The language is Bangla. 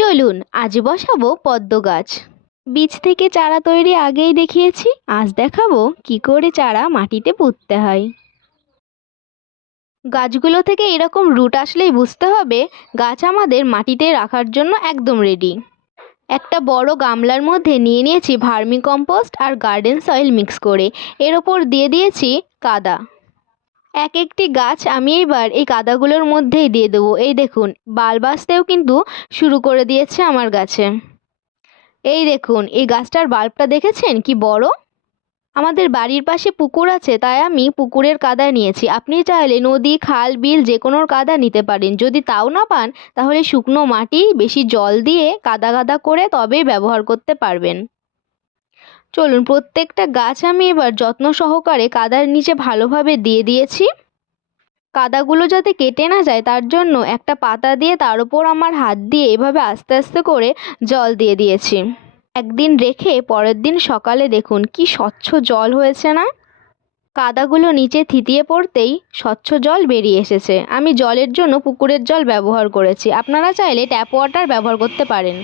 চলুন আজ বসাবো পদ্ম গাছ। বীজ থেকে চারা তৈরি আগেই দেখিয়েছি, আজ দেখাবো কি করে চারা মাটিতে পুঁততে হয়। গাছগুলো থেকে এরকম রুট আসলেই বুঝতে হবে গাছ আমাদের মাটিতে রাখার জন্য একদম রেডি। একটা বড় গামলার মধ্যে নিয়ে নিয়েছি ভার্মি কম্পোস্ট আর গার্ডেন সয়েল মিক্স করে, এর ওপর দিয়ে দিয়েছি কাদা। এক একটি গাছ আমি এবার এই কাদাগুলোর মধ্যেই দিয়ে দেবো। এই দেখুন, বাল্ব আসতেও কিন্তু শুরু করে দিয়েছে আমার গাছে। এই দেখুন, এই গাছটার বাল্বটা দেখেছেন কি বড়। আমাদের বাড়ির পাশে পুকুর আছে, তাই আমি পুকুরের কাদা নিয়েছি। আপনি চাইলে নদী, খাল, বিল যে কোনো কাদা নিতে পারেন। যদি তাও না পান তাহলে শুকনো মাটি বেশি জল দিয়ে কাদা কাদা করে তবেই ব্যবহার করতে পারবেন। চলুন, প্রত্যেকটা গাছ আমি এবার যত্ন সহকারে কাদার নিচে ভালোভাবে দিয়ে দিয়েছি। কাদাগুলো যাতে কেটে না যায় তার জন্য একটা পাতা দিয়ে তার উপর আমার হাত দিয়ে এভাবে আস্তে আস্তে করে জল দিয়ে দিয়েছি। একদিন রেখে পরের দিন সকালে দেখুন কি স্বচ্ছ জল হয়েছে না। কাদাগুলো নিচে থিতিয়ে পড়তেই স্বচ্ছ জল বেরিয়ে এসেছে। আমি জলের জন্য পুকুরের জল ব্যবহার করেছি, আপনারা চাইলে ট্যাপ ওয়াটার ব্যবহার করতে পারেন।